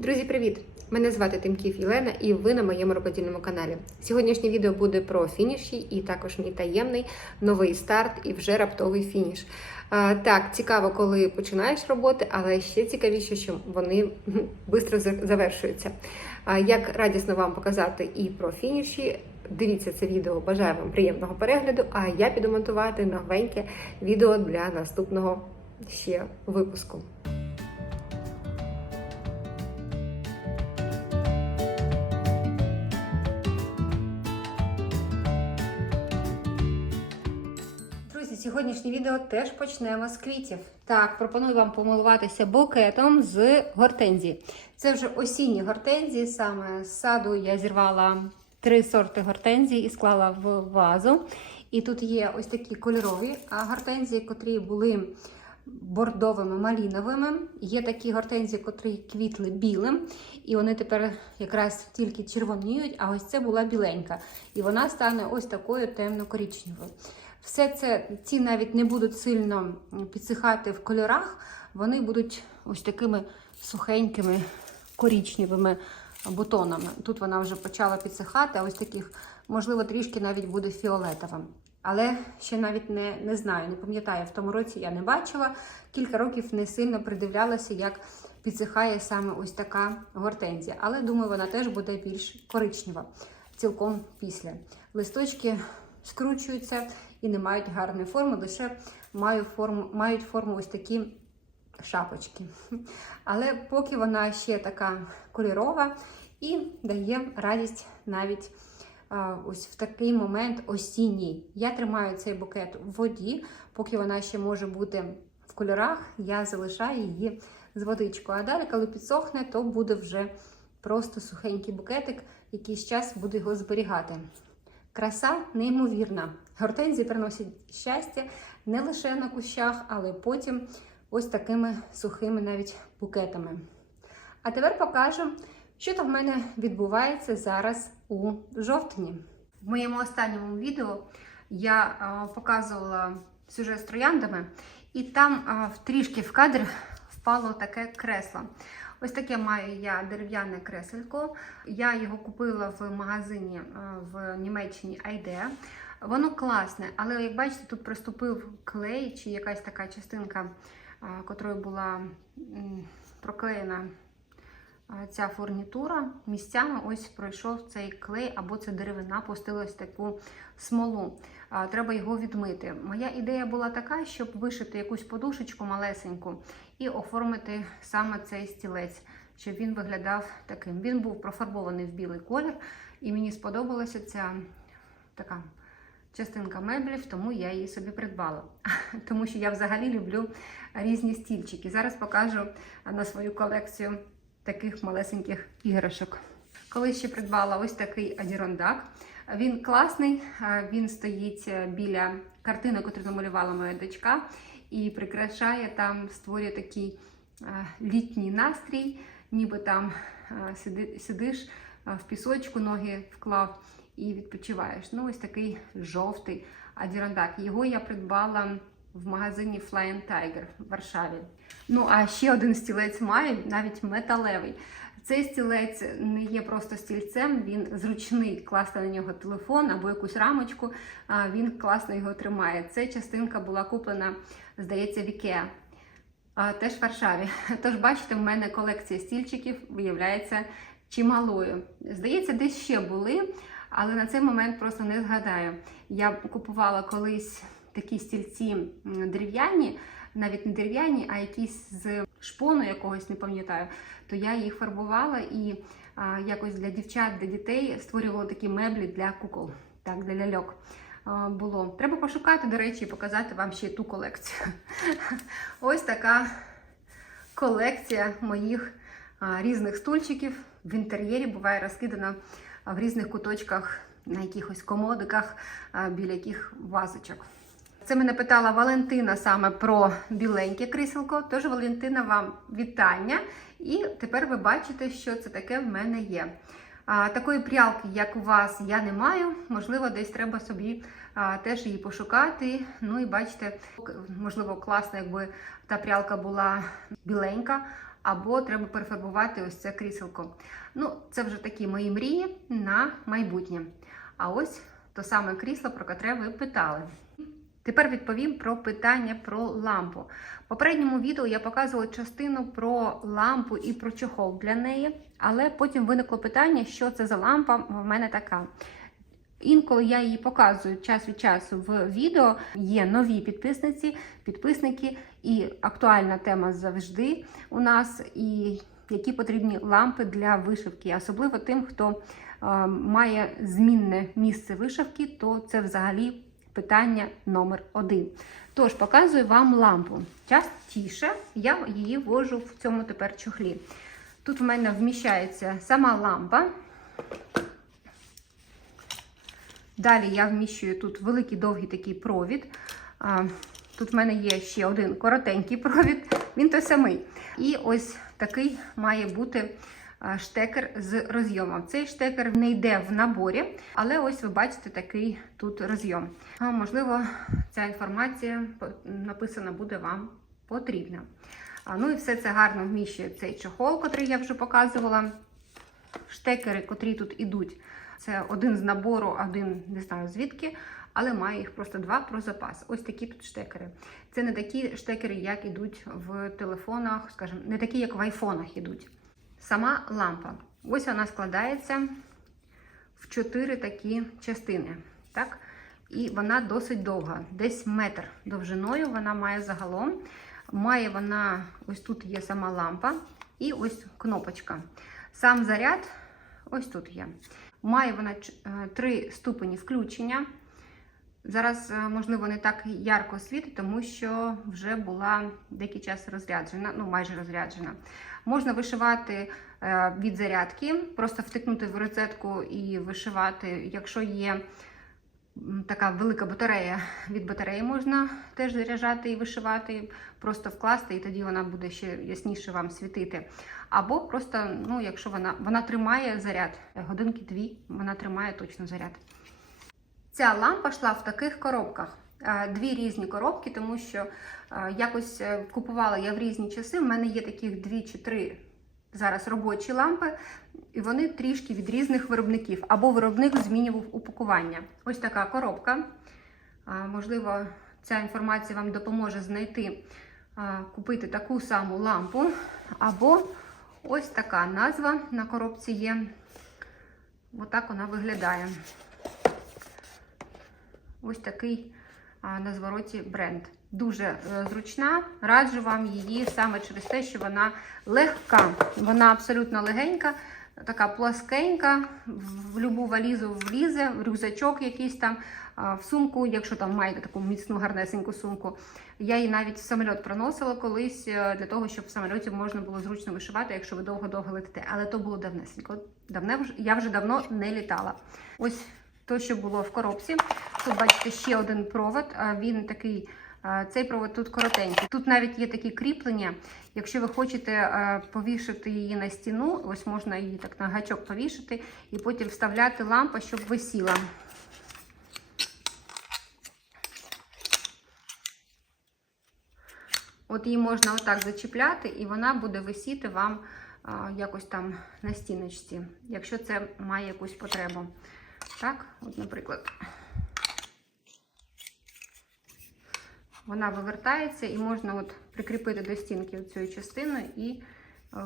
Друзі, привіт! Мене звати Тимків Єлена, і ви на моєму рукодільному каналі. Сьогоднішнє відео буде про фініші і також мій таємний новий старт і вже раптовий фініш. А, так, цікаво, коли починаєш роботи, але ще цікавіше, що вони швидко завершуються. А, як радісно вам показати і про фініші. Дивіться це відео, бажаю вам приємного перегляду. А я піду монтувати новеньке відео для наступного ще випуску. Сьогоднішнє відео теж почнемо з квітів. Так, пропоную вам помилуватися букетом з гортензії. Це вже осінні гортензії. Саме з саду я зірвала три сорти гортензії і склала в вазу. І тут є ось такі кольорові гортензії, котрі були бордовими, маліновими. Є такі гортензії, котрі квітли білим, і вони тепер якраз тільки червоніють, а ось це була біленька. І вона стане ось такою темно-корічневою. Все це, ці навіть не будуть сильно підсихати в кольорах, вони будуть ось такими сухенькими корічневими бутонами. Тут вона вже почала підсихати, а ось таких, можливо, трішки навіть буде фіолетовим. Але ще навіть не, не знаю, не пам'ятаю, в тому році я не бачила. Кілька років не сильно придивлялася, як підсихає саме ось така гортензія. Але думаю, вона теж буде більш коричнева цілком після. Листочки скручуються і не мають гарної форми, лише мають форму, мають форму ось такі шапочки. Але поки вона ще така кольорова і дає радість навіть ось в такий момент осінній. Я тримаю цей букет в воді, поки вона ще може бути в кольорах, я залишаю її з водичкою. А далі, коли підсохне, то буде вже просто сухенький букетик, якийсь час буду його зберігати. Краса неймовірна. Гортензії приносять щастя не лише на кущах, але потім ось такими сухими навіть букетами. А тепер покажу, що там в мене відбувається зараз у жовтні. В моєму останньому відео я показувала сюжет з трояндами, і там трішки в кадр впало таке кресло. Ось таке маю я дерев'яне креселько. Я його купила в магазині в Німеччині Айде. Воно класне, але як бачите, тут приступив клей чи якась така частинка, котрою була проклеєна ця фурнітура. Місцями ось пройшов цей клей або це деревина, пустилась таку смолу. Треба його відмити. Моя ідея була така, щоб вишити якусь подушечку малесеньку і оформити саме цей стілець, щоб він виглядав таким. Він був профарбований в білий колір, і мені сподобалася ця така частинка меблів, тому я її собі придбала. Тому що я взагалі люблю різні стільчики. Зараз покажу на свою колекцію таких малесеньких іграшок. Коли ще придбала ось такий адірондак. Він класний, він стоїть біля картини, яку намалювала моя дочка, і прикрашає там, створює такий літній настрій, ніби там сидиш в пісочку, ноги вклав і відпочиваєш. Ну, ось такий жовтий адірондак. Його я придбала в магазині Flying Tiger в Варшаві. Ну, а ще один стілець маю, навіть металевий. Цей стілець не є просто стільцем, він зручний класти на нього телефон або якусь рамочку, він класно його тримає. Ця частинка була куплена, здається, в Ikea. Теж в Варшаві. Тож, бачите, в мене колекція стільчиків виявляється чималою. Здається, десь ще були, але на цей момент просто не згадаю. Я купувала колись такі стільці дерев'яні, навіть не дерев'яні, а якісь з шпону якогось, не пам'ятаю, то я їх фарбувала і а, якось для дівчат, для дітей створювала такі меблі для кукол, так, для ляльок. Було. Треба пошукати, до речі, і показати вам ще ту колекцію. Ось така колекція моїх а, різних стульчиків в інтер'єрі буває розкидана в різних куточках, на якихось комодиках, біля яких вазочок. Це мене питала Валентина саме про біленьке кріселко. Тож, Валентина, вам вітання. І тепер ви бачите, що це таке в мене є. А, Такої прялки, як у вас, я не маю. Можливо, десь треба собі а, теж її пошукати. Ну і бачите, можливо, класно, якби та прялка була біленька, або треба перефарбувати ось це кріселко. Ну, це вже такі мої мрії на майбутнє. А ось то саме крісло, про котре ви питали. Тепер відповім про питання про лампу. В попередньому відео я показувала частину про лампу і про чохол для неї, але потім виникло питання, що це за лампа в мене така. Інколи я її показую час від часу в відео. Є нові підписниці, підписники, і актуальна тема завжди у нас, і які потрібні лампи для вишивки, особливо тим, хто е, має змінне місце вишивки, то це взагалі питання номер один. Тож показую вам лампу. Частіше я її ввожу в цьому тепер чохлі. Тут в мене вміщається сама лампа. Далі я вміщую тут великий довгий такий провід. Тут в мене є ще один коротенький провід, він той самий. І ось такий має бути штекер з розйомом. Цей штекер не йде в наборі, але ось ви бачите такий тут розйом. Можливо, ця інформація написана буде вам потрібна. Ну і все це гарно вміщує цей чохол, який я вже показувала. Штекери, котрі тут ідуть, це один з набору, один не знаю звідки, але маю їх просто два про запас. Ось такі тут штекери. Це не такі штекери, як ідуть в телефонах, скажімо, не такі, як в айфонах ідуть. Сама лампа. Ось вона складається в чотири такі частини. Так? І вона досить довга, десь метр довжиною вона має загалом. Має вона, ось тут є сама лампа і ось кнопочка. Сам заряд ось тут є. Має вона е, три ступені включення. Зараз, е, можливо, не так ярко світить, тому що вже була деякий час розряджена, ну майже розряджена. Можна вишивати е, від зарядки, просто втикнути в розетку і вишивати, якщо є така велика батарея, від батареї можна теж заряджати і вишивати, просто вкласти, і тоді вона буде ще ясніше вам світити. Або просто, ну, якщо вона, вона тримає заряд, годинки-дві, вона тримає точно заряд. Ця лампа йшла в таких коробках. Е, Дві різні коробки, тому що е, якось е, купувала я в різні часи. У мене є таких дві чи три зараз робочі лампи, і вони трішки від різних виробників, або виробник змінював упакування. Ось така коробка. Можливо, ця інформація вам допоможе знайти, купити таку саму лампу, або ось така назва на коробці є. Отак вона виглядає. Ось такий на звороті бренд. Дуже е, зручна. Раджу вам її саме через те, що вона легка. Вона абсолютно легенька, така плоскенька, в любу валізу влізе, в рюкзачок якийсь там, в сумку, якщо там маєте таку міцну гарнесеньку сумку. Я її навіть в самоліт проносила колись е, для того, щоб в самольоті можна було зручно вишивати, якщо ви довго-довго летите. Але то було давнесенько. Давне я вже давно не літала. Ось то, що було в коробці. Тут бачите ще один провод. Він такий. Цей провод тут коротенький. Тут навіть є такі кріплення. Якщо ви хочете повішати її на стіну, ось можна її так на гачок повішати і потім вставляти лампу, щоб висіла. От її можна отак зачіпляти, і вона буде висіти вам якось там на стіночці, якщо це має якусь потребу. Так, от, наприклад, вона вивертається і можна от прикріпити до стінки цією частиною і е,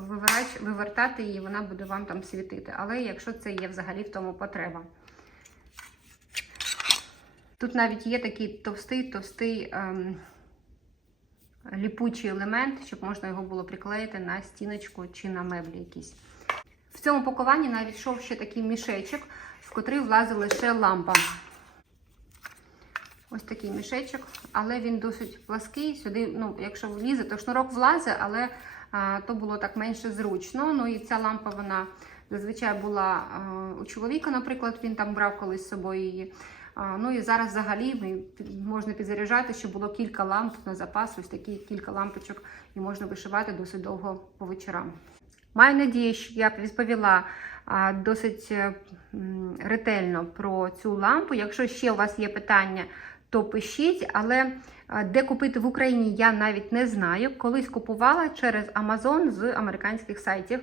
вивертати її, вона буде вам там світити. Але якщо це є взагалі в тому потреба. Тут навіть є такий товстий, товстий ем, ліпучий елемент, щоб можна його було приклеїти на стіночку чи на меблі якісь. В цьому пакуванні навіть йшов ще такий мішечок, в котрий влазила лише лампа. Ось такий мішечок, але він досить плаский. Сюди, ну, якщо влізе, то шнурок влазить, але а, то було так менше зручно. Ну і ця лампа, вона зазвичай була а, у чоловіка, наприклад, він там брав колись з собою її. А, ну і зараз взагалі можна підзаряджати, щоб було кілька ламп на запас, ось такі кілька лампочок, і можна вишивати досить довго по вечорам. Маю надію, що я відповіла досить ретельно про цю лампу. Якщо ще у вас є питання, то пишіть, але Де купити в Україні, я навіть не знаю. Колись купувала через Amazon з американських сайтів.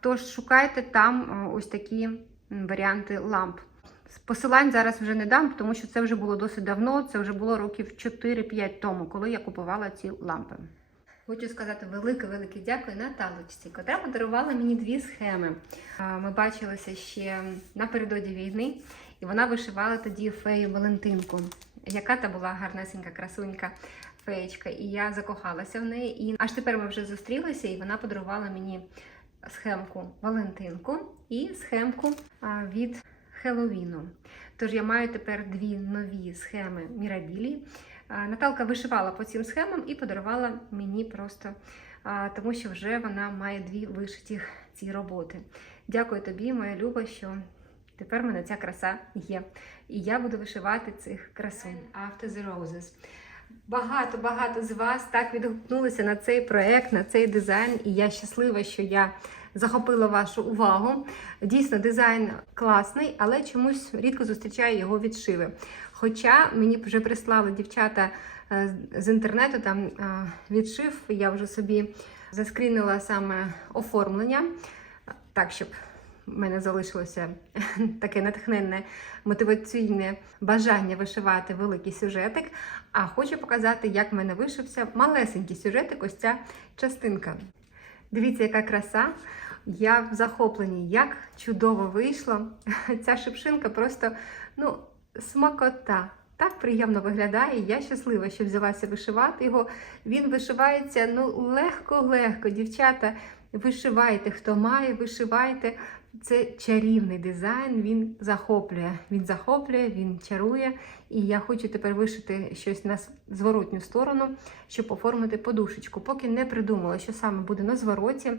Тож шукайте там ось такі варіанти ламп. Посилань зараз вже не дам, тому що це вже було досить давно. Це вже було років 4-5 тому, коли я купувала ці лампи. Хочу сказати велике-велике дякую Наталочці, котра подарувала мені дві схеми. Ми бачилися ще напередодні війни, і вона вишивала тоді фею Валентинку. Яка та була гарнесенька красунька феєчка, і я закохалася в неї. І аж тепер ми вже зустрілися, і вона подарувала мені схемку Валентинку і схемку від Хеллоуіну. Тож я маю тепер дві нові схеми Мірабілі. Наталка вишивала по цим схемам і подарувала мені просто, тому що вже вона має дві вишиті ці роботи. Дякую тобі, моя Люба, що тепер в мене ця краса є. І я буду вишивати цих красунь After the Roses. Багато-багато з вас так відгукнулися на цей проект, на цей дизайн, і я щаслива, що я захопила вашу увагу. Дійсно, дизайн класний, але чомусь рідко зустрічаю його відшиви. Хоча мені вже прислали дівчата е, з інтернету там е, відшив, я вже собі заскрінила саме оформлення, так, щоб в мене залишилося таке натхненне мотиваційне бажання вишивати великий сюжетик. А хочу показати, як в мене вишився малесенький сюжетик, ось ця частинка. Дивіться, яка краса. Я в захопленні, як чудово вийшло. Ця шипшинка просто ну, смакота. Так приємно виглядає. Я щаслива, що взялася вишивати його. Він вишивається ну, легко-легко. Дівчата, вишивайте, хто має, вишивайте. Це чарівний дизайн, він захоплює. Він захоплює, він чарує. І я хочу тепер вишити щось на зворотню сторону, щоб оформити подушечку. Поки не придумала, що саме буде на звороті.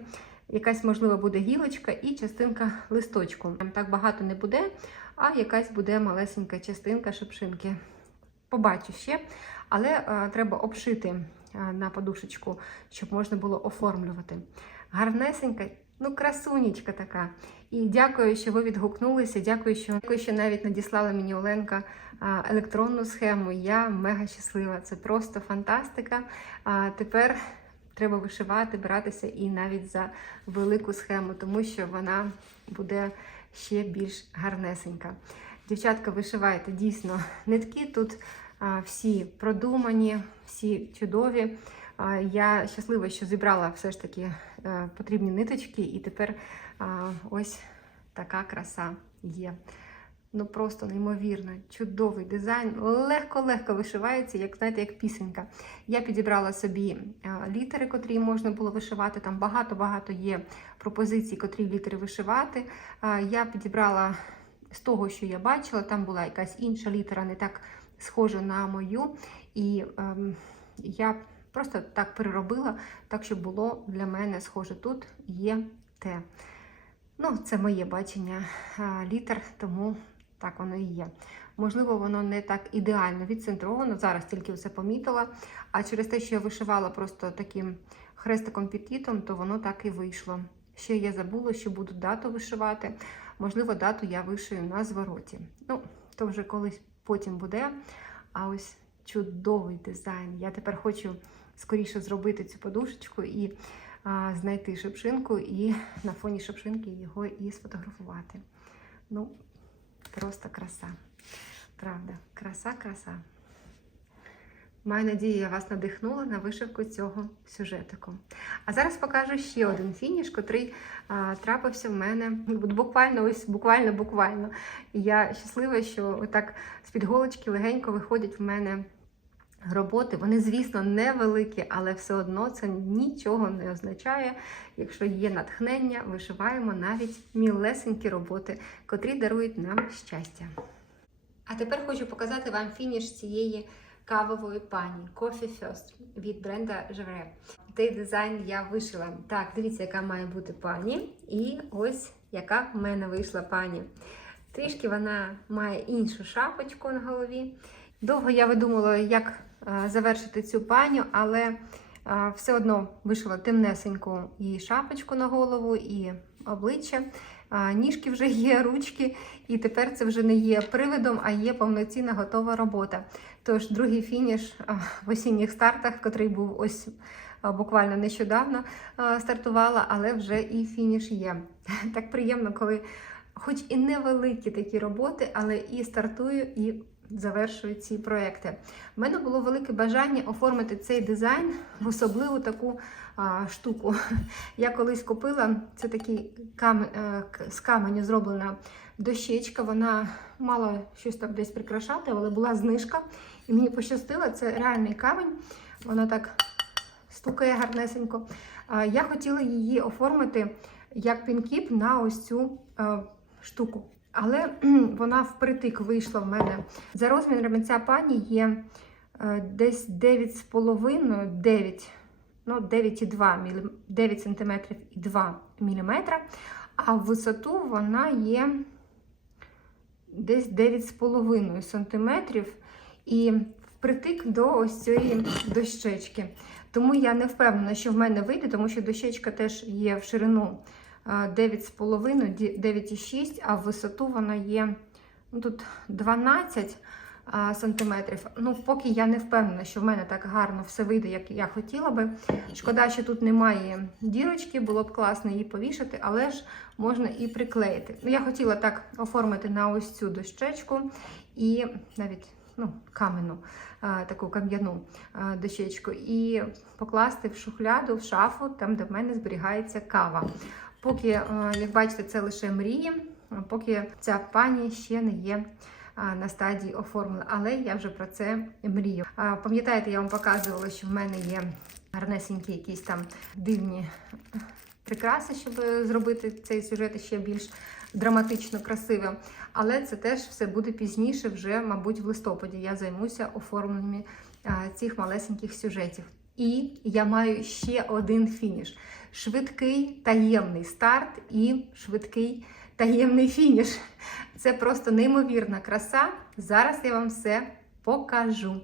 Якась, можливо, буде гілочка і частинка листочку. Там так багато не буде, а якась буде малесенька частинка шипшинки. Побачу ще, але е, треба обшити е, на подушечку, щоб можна було оформлювати. Гарнесенька, ну, красунечка така. І дякую, що ви відгукнулися. Дякую, що дякую, що навіть надіслала мені Оленка а, електронну схему. Я мега щаслива. Це просто фантастика. А тепер треба вишивати, братися і навіть за велику схему, тому що вона буде ще більш гарнесенька. Дівчатка, вишивайте дійсно нитки тут всі продумані, всі чудові. Я щаслива, що зібрала все ж таки е, потрібні ниточки, і тепер ось така краса є. Ну просто неймовірно, чудовий дизайн. Легко-легко вишивається, як знаєте, як пісенька. Я підібрала собі літери, котрі можна було вишивати. Там багато-багато є пропозицій, котрі літери вишивати. Я підібрала з того, що я бачила, там була якась інша літера, не так схожа на мою. І ем, я просто так переробила, так, щоб було для мене схоже. Тут є те. Ну, це моє бачення літер, тому так воно і є. Можливо, воно не так ідеально відцентровано. Зараз тільки все помітила. А через те, що я вишивала просто таким хрестиком пітітом, то воно так і вийшло. Ще я забула, що буду дату вишивати. Можливо, дату я вишию на звороті. Ну, то вже колись потім буде. А ось чудовий дизайн. Я тепер хочу скоріше зробити цю подушечку і а, знайти шипшинку, і на фоні шипшинки його і сфотографувати. Ну, просто краса. Правда, краса, краса. Маю надію, я вас надихнула на вишивку цього сюжетику. А зараз покажу ще один фініш, котрий а, трапився в мене буквально, ось буквально, буквально. І я щаслива, що отак з-під голочки легенько виходять в мене роботи. Вони, звісно, невеликі, але все одно це нічого не означає. Якщо є натхнення, вишиваємо навіть мілесенькі роботи, котрі дарують нам щастя. А тепер хочу показати вам фініш цієї кавової пані Coffee First від бренда Жевре. Цей дизайн я вишила. Так, дивіться, яка має бути пані. І ось яка в мене вийшла пані. Трішки вона має іншу шапочку на голові. Довго я видумала, як завершити цю паню, але все одно вишила темнесеньку і шапочку на голову, і обличчя. Ніжки вже є, ручки, і тепер це вже не є привидом, а є повноцінна готова робота. Тож другий фініш в осінніх стартах, котрий був ось буквально нещодавно стартувала, але вже і фініш є. Так приємно, коли хоч і невеликі такі роботи, але і стартую, і завершую ці проекти. У мене було велике бажання оформити цей дизайн в особливу таку а, штуку. Я колись купила це такий кам... е, з каменю зроблена дощечка. Вона мала щось там десь прикрашати, але була знижка. І мені пощастило, це реальний камінь. Вона так стукає гарнесенько. А, Я хотіла її оформити як пінкіп на ось цю е, штуку. Але вона впритик вийшла в мене. За розмірами ця пані є е, десь 9,5, 9, ну 9,2 мілі- 9 см і 2 мм, а в висоту вона є десь 9,5 см і впритик до ось цієї дощечки. Тому я не впевнена, що в мене вийде, тому що дощечка теж є в ширину 9,5, ді- 9,6, а в висоту вона є ну, тут 12 а, сантиметрів. Ну, поки я не впевнена, що в мене так гарно все вийде, як я хотіла би. Шкода, що тут немає дірочки, було б класно її повішати, але ж можна і приклеїти. Ну, я хотіла так оформити на ось цю дощечку і навіть ну, каменну, а, таку кам'яну дощечку, і покласти в шухляду, в шафу, там, де в мене зберігається кава. Поки, е, як бачите, це лише мрії, поки ця пані ще не є на стадії оформлення, але я вже про це мрію. Пам'ятаєте, я вам показувала, що в мене є гарнесенькі якісь там дивні прикраси, щоб зробити цей сюжет ще більш драматично красивим. Але це теж все буде пізніше, вже, мабуть, в листопаді. Я займуся оформленням цих малесеньких сюжетів. І я маю ще один фініш: швидкий таємний старт і швидкий таємний фініш. Це просто неймовірна краса. Зараз я вам все покажу.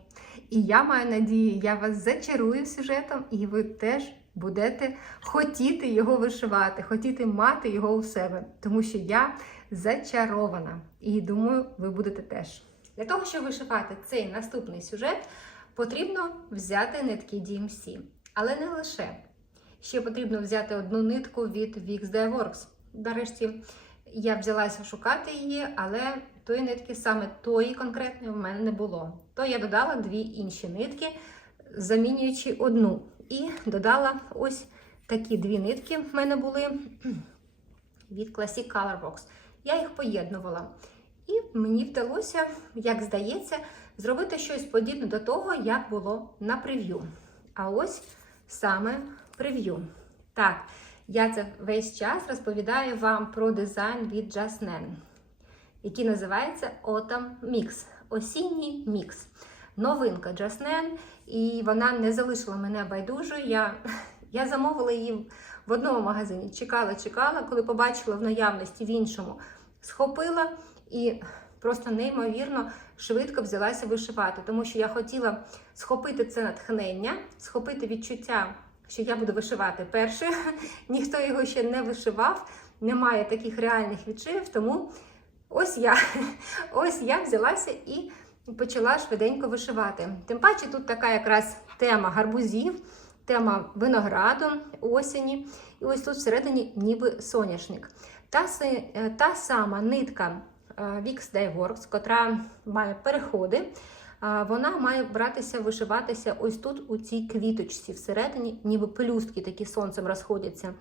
І я маю надію, я вас зачарую сюжетом, і ви теж будете хотіти його вишивати, хотіти мати його у себе, тому що я зачарована. І думаю, ви будете теж. Для того, щоб вишивати цей наступний сюжет, потрібно взяти нитки DMC. Але не лише. Ще потрібно взяти одну нитку від Wix Dye Works. Нарешті я взялася шукати її, але тої нитки, саме тої конкретної, в мене не було. То я додала дві інші нитки, замінюючи одну. І додала ось такі дві нитки в мене були від Classic Color Box. Я їх поєднувала. І мені вдалося, як здається, зробити щось подібне до того, як було на прев'ю. А ось саме прев'ю. Так, я це весь час розповідаю вам про дизайн від Just Nan, який називається Autumn Mix. Осінній мікс. Новинка Just Nan, і вона не залишила мене байдужою. Я, я замовила її в одному магазині. Чекала, чекала, коли побачила в наявності в іншому, схопила і просто неймовірно швидко взялася вишивати, тому що я хотіла схопити це натхнення, схопити відчуття, що я буду вишивати перше. Ніхто його ще не вишивав, немає таких реальних відчуїв, тому ось я, ось я взялася і почала швиденько вишивати. Тим паче тут така якраз тема гарбузів, тема винограду, осені. І ось тут всередині ніби соняшник. Та, е, та сама нитка е, Wix Dye Works, котра має переходи, е, вона має братися, вишиватися ось тут, у цій квіточці, всередині, ніби пелюстки такі сонцем розходяться.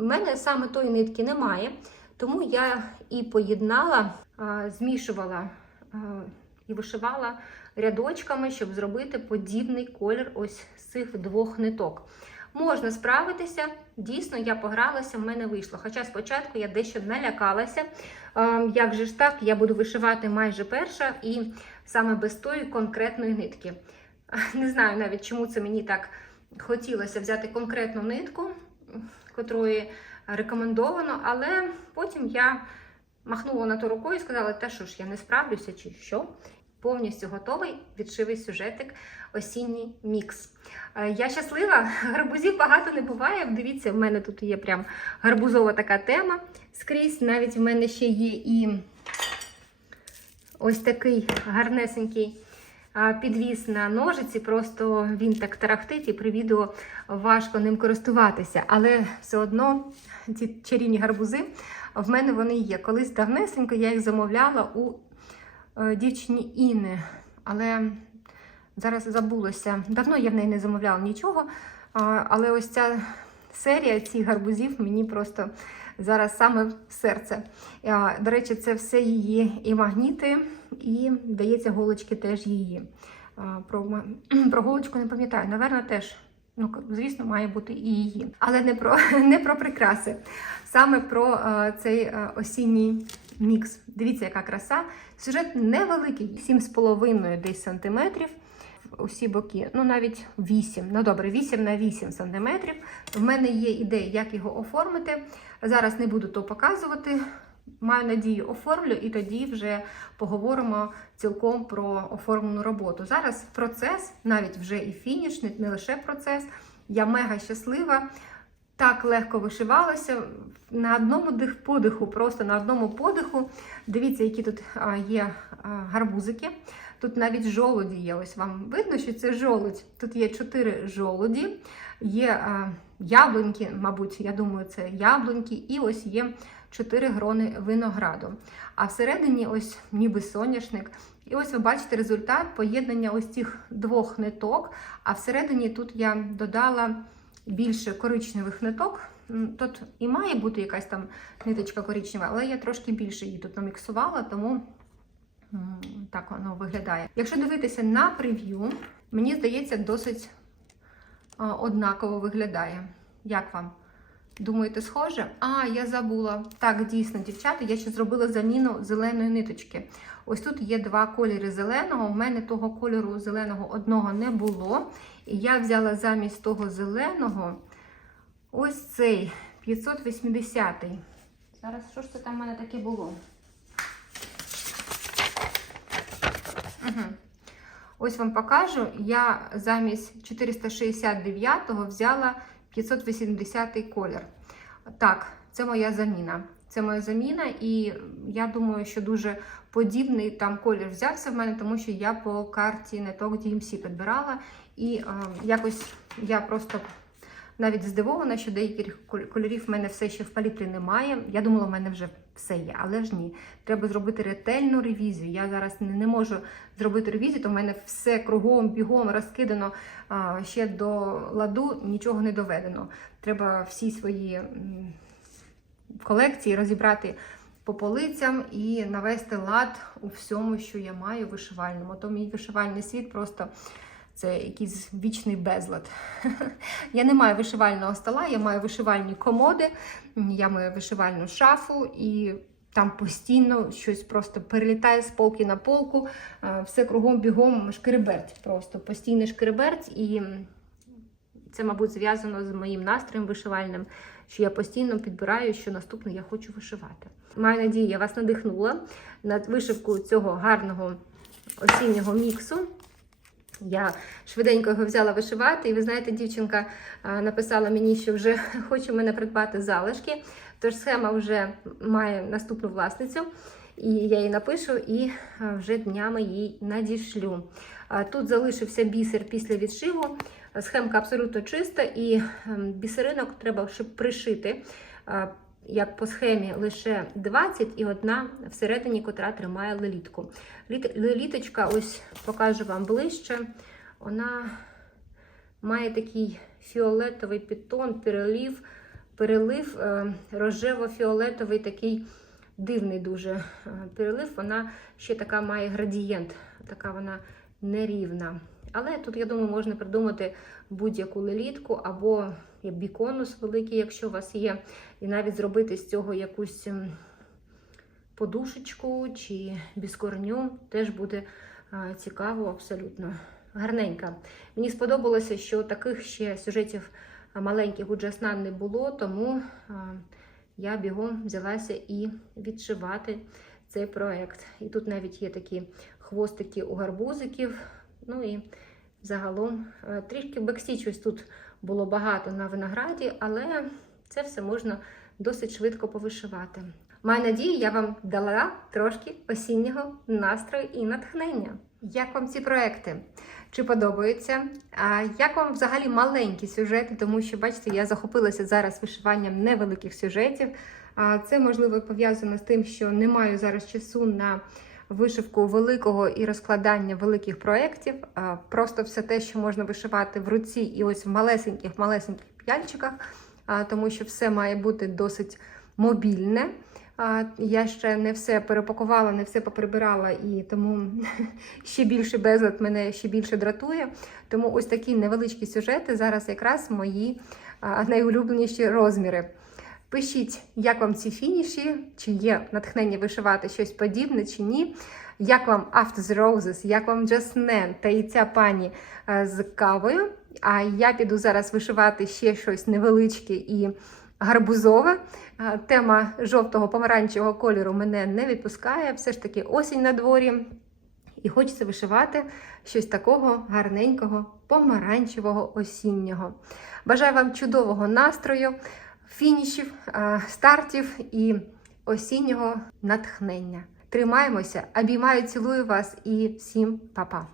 У мене саме тої нитки немає, тому я і поєднала, змішувала і вишивала рядочками, щоб зробити подібний колір ось цих двох ниток. Можна справитися, дійсно, я погралася, в мене вийшло. Хоча спочатку я дещо налякалася. Е, Як же ж так, я буду вишивати майже перша і саме без тої конкретної нитки. Не знаю навіть, чому це мені так хотілося взяти конкретну нитку, котрої рекомендовано, але потім я махнула на то рукою і сказала, та що ж, я не справлюся чи що. Повністю готовий відшивий сюжетик осінній мікс. Е, Я щаслива, гарбузів багато не буває. Дивіться, в мене тут є прям гарбузова така тема скрізь. Навіть в мене ще є і ось такий гарнесенький підвіс на ножиці. Просто він так тарахтить і при відео важко ним користуватися. Але все одно ці чарівні гарбузи в мене вони є. Колись давнесенько я їх замовляла у дівчині Інни. Але зараз забулося. Давно я в неї не замовляла нічого. Але ось ця серія цих гарбузів мені просто зараз саме в серце. До речі, це все її і магніти, і, здається, голочки теж її. Про, про голочку не пам'ятаю. Наверно, теж. Ну, звісно, має бути і її. Але не про, не про прикраси. Саме про е, цей е, осінній мікс. Дивіться, яка краса. Сюжет невеликий, 7,5 десь сантиметрів. Усі боки, ну навіть 8, ну добре, 8 на 8 сантиметрів. В мене є ідея, як його оформити. Зараз не буду то показувати. Маю надію, оформлю, і тоді вже поговоримо цілком про оформлену роботу. Зараз процес, навіть вже і фінішний, не лише процес. Я мега щаслива. Так легко вишивалося на одному подиху, просто на одному подиху. Дивіться, які тут є гарбузики. Тут навіть жолуді є. Ось вам видно, що це жолудь. Тут є чотири жолуді, є яблуньки, мабуть, я думаю, це яблуньки, і ось є чотири грони винограду. А всередині ось ніби соняшник. І ось ви бачите результат поєднання ось цих двох ниток. А всередині тут я додала більше коричневих ниток. Тут і має бути якась там ниточка коричнева, але я трошки більше її тут наміксувала, тому так воно виглядає. Якщо дивитися на прев'ю, мені здається, досить однаково виглядає. Як вам? Думаєте, схоже? А, я забула. Так, дійсно, дівчата, я ще зробила заміну зеленої ниточки. Ось тут є два кольори зеленого. У мене того кольору зеленого одного не було. І я взяла замість того зеленого ось цей 580-й. Зараз що ж це там в мене таке було? Угу. Ось вам покажу. Я замість 469-го взяла 580-й колір. Так, це моя заміна. Це моя заміна, і я думаю, що дуже подібний там колір взявся в мене, тому що я по карті неток DMC підбирала. І е, якось я просто навіть здивована, що деяких кольорів в мене все ще в палітрі немає. Я думала, в мене вже все є, але ж ні. Треба зробити ретельну ревізію. Я зараз не, не можу зробити ревізію, то в мене все кругом, бігом розкидано а, ще до ладу, нічого не доведено. Треба всі свої м, колекції розібрати по полицям і навести лад у всьому, що я маю вишивальному. То мій вишивальний світ просто це якийсь вічний безлад. Я не маю вишивального стола, я маю вишивальні комоди, я маю вишивальну шафу і. Там постійно щось просто перелітає з полки на полку, е, все кругом бігом шкереберть. Просто постійний шкереберть. І це, мабуть, зв'язано з моїм настроєм вишивальним, що я постійно підбираю, що наступне я хочу вишивати. Маю надію, я вас надихнула на вишивку цього гарного осіннього міксу. Я швиденько його взяла вишивати, і ви знаєте, дівчинка написала мені, що вже хоче мене придбати залишки. Тож схема вже має наступну власницю, і я їй напишу і вже днями їй надішлю. Тут залишився бісер після відшиву. Схемка абсолютно чиста, і ем, бісеринок треба щоб пришити. Як по схемі лише 20 і одна всередині, котра тримає лелітку. Леліточка, ось покажу вам ближче. Вона має такий фіолетовий підтон, перелив, перелив е, рожево-фіолетовий такий дивний дуже е, перелив. Вона ще така має градієнт, така вона нерівна. Але тут, я думаю, можна придумати будь-яку лелітку або біконус великий, якщо у вас є, і навіть зробити з цього якусь ем, подушечку чи біскорню, теж буде цікаво абсолютно. Гарненька. Мені сподобалося, що таких ще сюжетів маленьких у Джаснан не було, тому я бігом взялася і відшивати цей проект. І тут навіть є такі хвостики у гарбузиків. Ну і загалом е, трішки бекстіч ось тут було багато на винограді, але це все можна досить швидко повишивати. Маю надію, я вам дала трошки осіннього настрою і натхнення. Як вам ці проекти? Чи подобаються? А як вам взагалі маленькі сюжети? Тому що, бачите, я захопилася зараз вишиванням невеликих сюжетів. Це можливо пов'язано з тим, що не маю зараз часу на вишивку великого і розкладання великих проєктів. Просто все те, що можна вишивати в руці, і ось в малесеньких малесеньких п'яльчиках, тому що все має бути досить мобільне. Я ще не все перепакувала, не все поприбирала, і тому ще більше безлад мене ще більше дратує. Тому ось такі невеличкі сюжети зараз якраз мої найулюбленіші розміри. Пишіть, як вам ці фініші, чи є натхнення вишивати щось подібне, чи ні. Як вам After the Roses, як вам Жаснен та і ця пані е, з кавою. А я піду зараз вишивати ще щось невеличке і гарбузове. Е, Тема жовтого помаранчевого кольору мене не відпускає. Все ж таки осінь на дворі. І хочеться вишивати щось такого гарненького, помаранчевого, осіннього. Бажаю вам чудового настрою, фінішів, стартів і осіннього натхнення. Тримаємося, обіймаю, цілую вас і всім па-па!